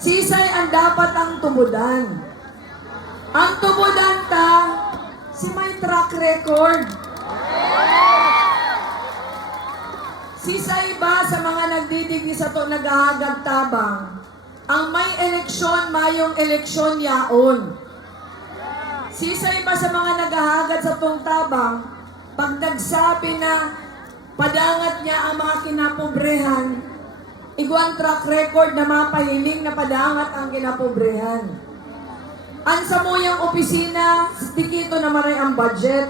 Sisay ang dapat ang tubudan. Ang tubudan ta, si may track record. Sisay ba sa mga nagdidigi sa to naghahagag tabang, ang may eleksyon, mayong eleksyon yaon. Sisay ba sa mga naghahagad sa tong tabang, pag nagsabi na padangat niya ang mga kinapobrehan, iguang track record na mapahiling na padangat ang kinapobrehan. Ang samuyang opisina, dikito na maray ang budget.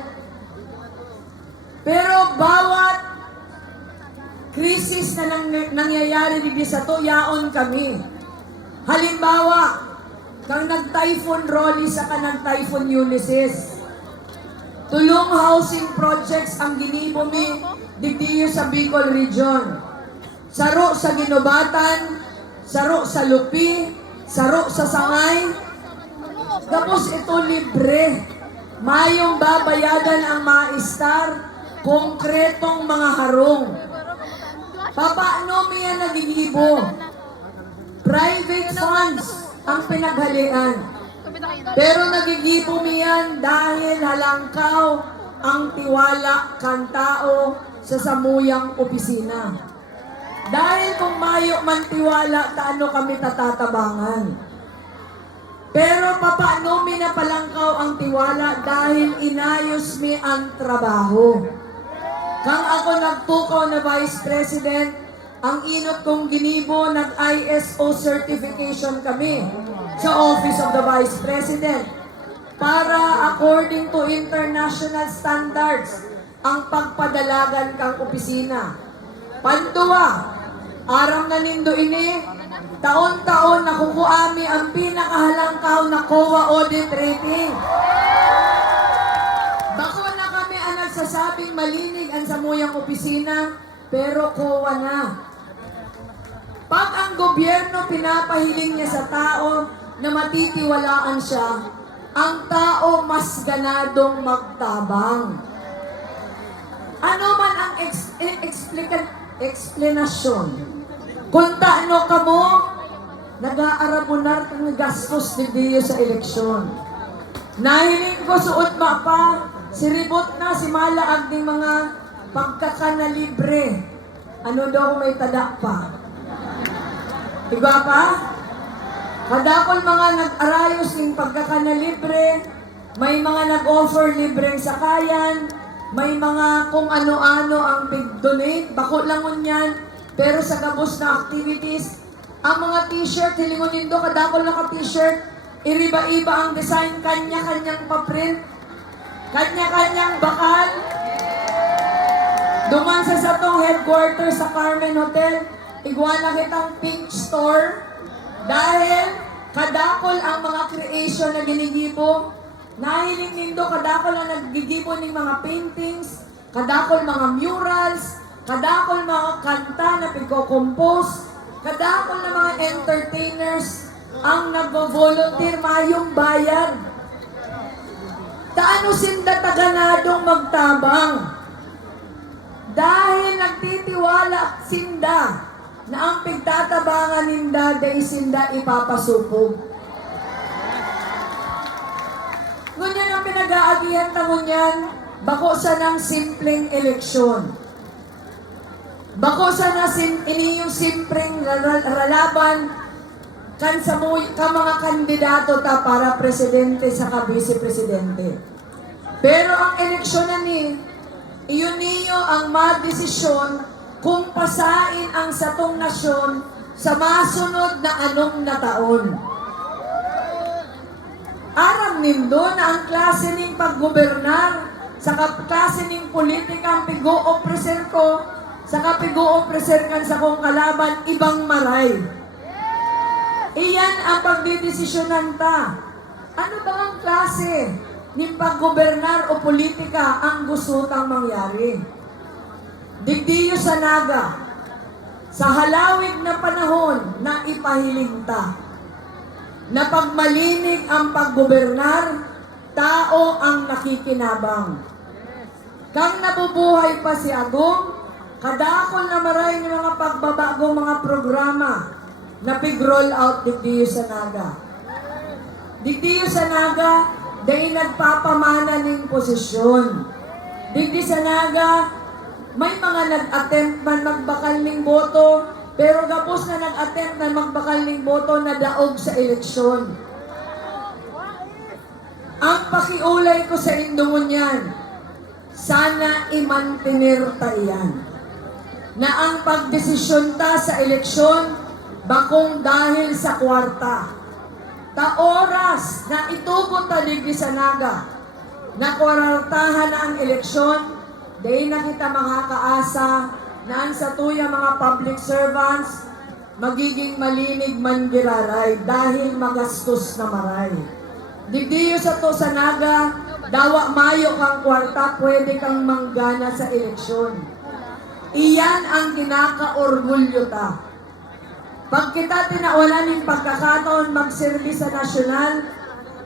Pero bawat krisis na nangyayari di sa to, yaon kami. Halimbawa, kang nag-Typhoon Rolly sa kanang Typhoon Ulysses. Tulong housing projects ang ginibo mi digdiyo sa Bicol Region. Saro sa Ginobatan, saro sa Lupi, saro sa Sangay. Tapos ito libre. Mayong babayadan ang maistar, konkretong mga harong. Papaano miya nagigibo? Private funds ang pinaghalian. Pero nagigibo miyan dahil halangkaw ang tiwala kan tao sa samuyang opisina. Dahil kung mayo man tiwala, taano kami tatatabangan. Pero papaano mi na palangkaw ang tiwala dahil inayos mi ang trabaho. Kang ako nagtukaw na Vice President, ang inot kong ginibo, nag-ISO certification kami sa Office of the Vice President para according to international standards ang pagpadalagan kang opisina. Pantuwa, aram na nindo ini, taon-taon nakukuami ang pinakahalangkaw na COA audit rating. Bako na kami ang nagsasabing malinig ang samuyang opisina, pero COA na. Pag ang gobyerno pinapahiling niya sa tao na matitiwalaan siya, ang tao mas ganadong magtabang. Ano man ang explanation? Kung taano ka mo, nag-aarabunar kang gastos digdiyo sa eleksyon. Nahiling ko suot mapa, siribot na si malaag ng mga pagkakanalibre. Ano daw may tadak pa? Iba pa? Kadakol mga nag-arayos ng pagkakanalibre, may mga nag-offer libreng sakayan, may mga kung ano-ano ang big-donate, bako langon yan, pero sa gabos na activities, ang mga t-shirt, hilingon do, kadakol na ka-t-shirt, iriba-iba ang design, kanya-kanyang paprint, kanya-kanyang bakal. Duman sa satong headquarters sa Carmen Hotel, iguana kitang pink store, dahil kadakol ang mga creation na ginigibo, nahiling nindo kadakol ang nagigibo ng mga paintings, kadakol mga murals, kadakol mga kanta na pagko-compose, kadakol na mga entertainers ang nag-volunteer mayong bayan. Taano sinda taganadong magtabang? Dahil nagtitiwala sinda na ang pagtatabangan ninda day sinda ipapasupog. Ngunyan ang pinag-aagihan tangon yan, bako sa ng simpleng eleksyon. Bako sa na iniyong simpleng ralaban kan sa mga kandidato ta para presidente sa vice-presidente. Pero ang eleksyon na ni, iyon niyo ang madesisyon kung pasain ang satong nasyon sa masunod na anong na taon. Aram nindo na ang klase ning paggobernar, sa klase ning politika ang pigo-opreser ko, sa kapigo-opreser kan sa kong kalaban, ibang maray. Iyan ang pagdidesisyonan ta. Ano ba ang klase ning paggobernar o politika ang gusto tang mangyari? Digdiyo sa naga, sa halawig na panahon na ipahiling ta, na pagmalinig ang paggobernar, tao ang nakikinabang. Kang nabubuhay pa si Agong, kadakol na maray ng mga pagbabagong mga programa, na pig-roll out digdiyo sa naga. Digdiyo sa naga, dahil nagpapamana ng posisyon. Digdi sa naga, may mga nag-attempt man magbakal ng boto, pero kapos na nag-attempt na magbakal ng boto na daog sa eleksyon. Ang pakiulay ko sa indungon yan, sana imantinir ta iyan. Na ang pagdesisyon ta sa eleksyon, bakong dahil sa kwarta. Ta oras na itugot ta digdi sa naga, na kwartahan na ang eleksyon, dahil na kita makakaasa na ang sa tuya mga public servants, magiging malinig man giraray dahil magastos na maray. Digdiyo sa to sa naga, dawa mayo kang kwarta, pwede kang manggana sa eleksyon. Iyan ang kinaka-orgulyo ta. Pag kita tinawalan ng pagkakataon magserbi sa nasyonal,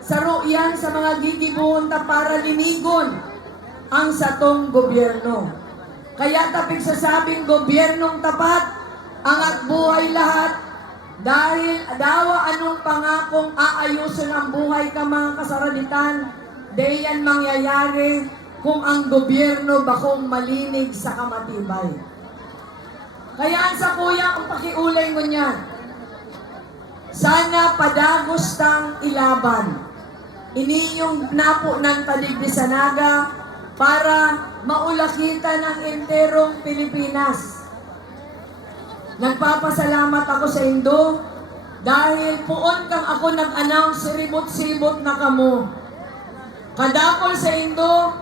saro yan sa mga gigibuhon ta para linigon ang satong gobyerno. Kaya tapig sasabing gobyernong tapat, angat buhay lahat, dahil dawa anong pangakong aayusin ang buhay ka mga kasaraditan, dayan mangyayari kung ang gobyerno bakong malinig sa kamatibay. Kaya ang sa kuya, ang pakiulay mo niyan, sana padagos tang ilaban. Ini yung napo ng tadigdi sa naga para maulakita ng enterong Pilipinas. Nagpapasalamat ako sa Indo dahil puon kang ako nag-announce siribot-siribot na kamo. Kadakol sa Indo,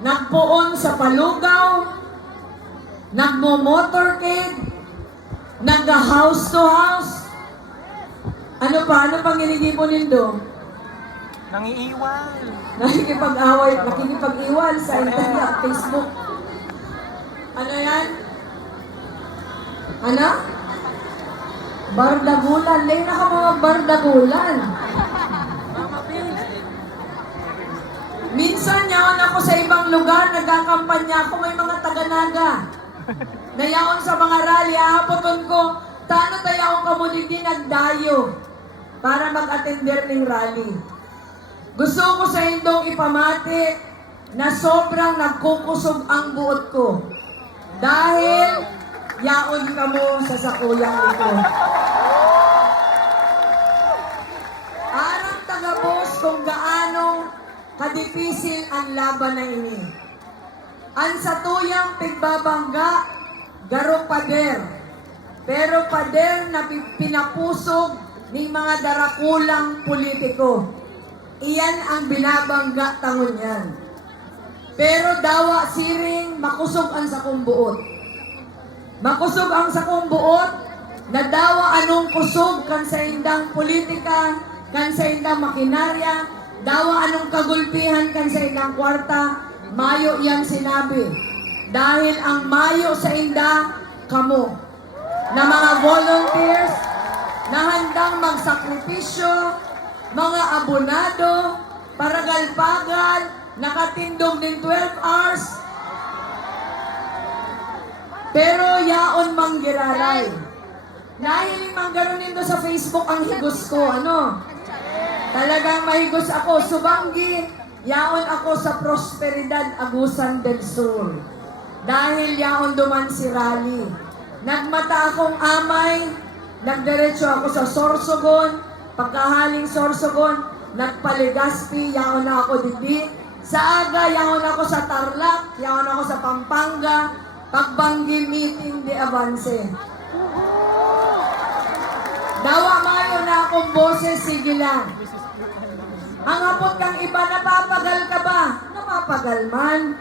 nagpuon sa Palugaw, nagmo-motorcade, nag-house to house. Ano pa? Ano pang ginigipon Indo? Nangiiwal. Nakikipag-iwal sa internet, Facebook. Ano yan? Ano? Bardagulan. Lay na ka mga bardagulan. Minsan yaon ako sa ibang lugar, nagkakampanya ako, may mga taga-naga. Nayaon sa mga rally, hapoton ko, tano tayaon ka mo din nagdayo para mag-attender ng rally. Gusto ko sa indong ipamati na sobrang nagkukusog ang buot ko. Dahil yaon ka mo sa sakuyang ito. Arang tagabos kung gaano kadipisil ang laban na ini. Ang satuyang pigbabangga, garo pader. Pero pader na pinapusog ng mga darakulang politiko. Iyan ang binabangga tangon yan. Pero dawa siring makusog ang sakong buot. Makusog ang sakong buot, na dawa anong kusog kan sa indang politika, kan sa indang makinarya, dawa anong kagulpihan kan sa indang kwarta, mayo iyang sinabi. Dahil ang mayo sa inda, kamo, na mga volunteers, na handang magsakripisyo, mga abonado, paragal-pagal, nakatindog ng 12 hours, pero yaon manggiraray. Nahiling manggaro nito sa Facebook ang higos ko, ano? Talagang mahigos ako, subanggi, yaon ako sa Prosperidad Agusan del Sur. Dahil yaon duman si Rally. Nagmata akong amay, nagdiretso ako sa Sorsogon, pagkahaling Sorsogon, nagpaligaspi, yaon na ako didi. Sa aga, yaon ako sa Tarlac, yaon ako sa Pampanga, pagbanggi meeting de avance. Dawa mayo na akong boses, sige lang. Ang hapot kang iba, napapagal ka ba? Napapagal man.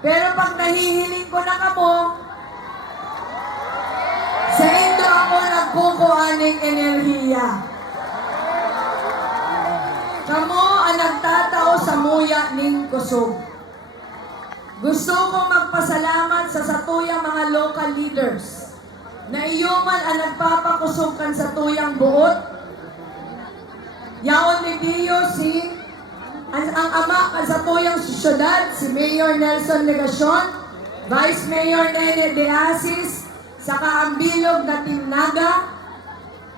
Pero pag nahihiling ko na kamo, sa Indo ako nagkukuhaning enerhiya. Kamo ang nagtatao sa muya ning kusog. Gusto kong magpasalamat sa satuyang mga local leaders na iyuman ang nagpapakusog kan sa tuyang buot. Yaon ni Dio ang ama kan sa tuyang syudad, si Mayor Nelson Legacion, Vice Mayor Nene De Asis, saka ang bilog na Timnaga.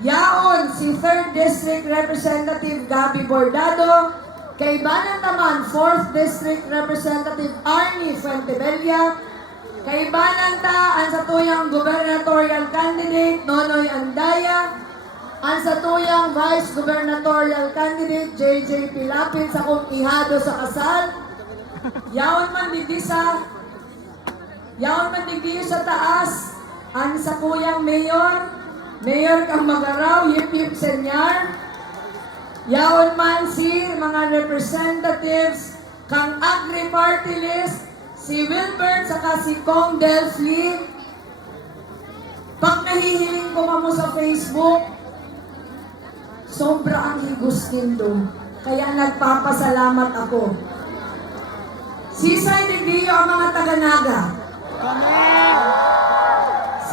Yaon, si 3rd District Representative Gabby Bordado. Kay Banantaman, 4th District Representative Arnie Fuentebella. Kay Bananta, ang satuyang gubernatorial candidate, Nonoy Andaya. Ang satuyang vice gubernatorial candidate, JJ Pilapin sa kung ihado sa kasal. Yaon man digdi sa taas. Ang satuyang mayor, Mayor kang Magaraw, Yip Yip Senyar. Yaon man si mga representatives kang Agri Party List, si Wilbert saka si Kong Delphi. Pag nahihiling ko mo sa Facebook, sobra ang higos nindo. Kaya nagpapasalamat ako. Sisay Digdiyo ang mga taga-Naga.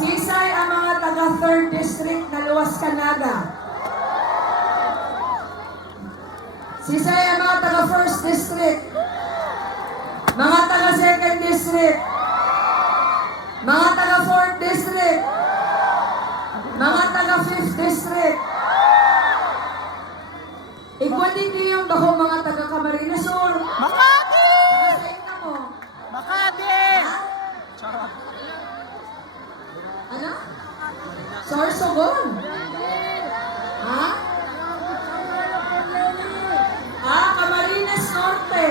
Sisay ang mga taga 3rd District na Luwas Canaga. Sisay ang mga taga 1st District. Mga taga 2nd District. Mga taga 4th District. Mga taga 5th District. Igual din yung bako mga taga Camarines Sur. Makati! Taga mo. Makati! Ano? Sorsogon. Ha? Camarines Norte.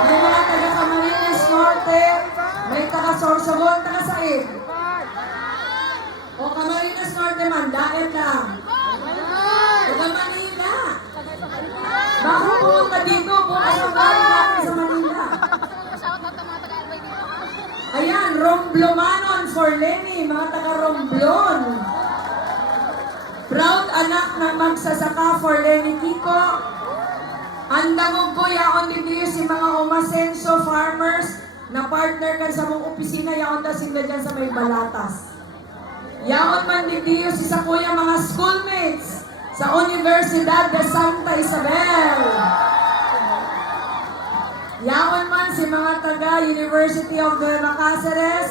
May mga taga Camarines Norte. May taga Sorsogon, taga Said. O Camarines Norte man, daet lang. Taga Manila. Bakit pumunta dito? Bukas ang galing natin sa Manila. Ayan, Romblomanon for Lenny, mga taga Romblon. Proud anak ng magsasaka for Lenny Kiko. Andamog ko yaon din si mga umasenso farmers na partner kan sa mong opisina yaon ta sila dyan sa may Balatas. Yaon man din si sa kuya mga schoolmates sa Universidad de Santa Isabel. Yaon man si mga taga University of Nueva Cáceres.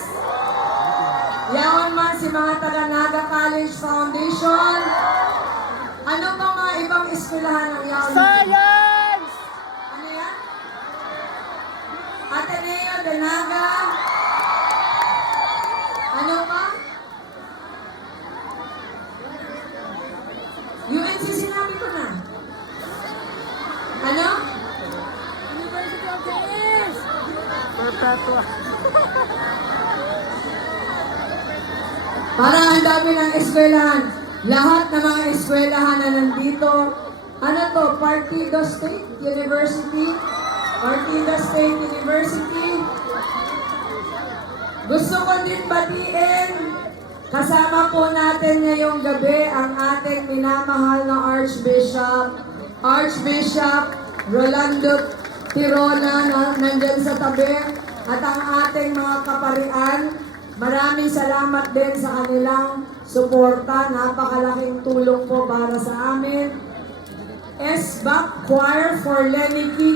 Yaon man si mga taga Naga College Foundation. Ano ba mga ibang eskwelahan ng yaon? Science! Ano yan? Ateneo de Naga. Ano pa? UNC sinabi ko na. Ano? Perpetua. Para ang dami ng eskwelahan. Lahat ng mga eskwelahan na nandito. Ano to? Partido State University. Partido State University. Gusto ko din batiin. Kasama po natin ngayong gabi ang ating minamahal na Archbishop Rolando Tirona na nandyan sa tabi at ang ating mga kaparian. Maraming salamat din sa kanilang suporta. Napakalaking tulong po para sa amin. SBAC Choir for Lenny Kiko.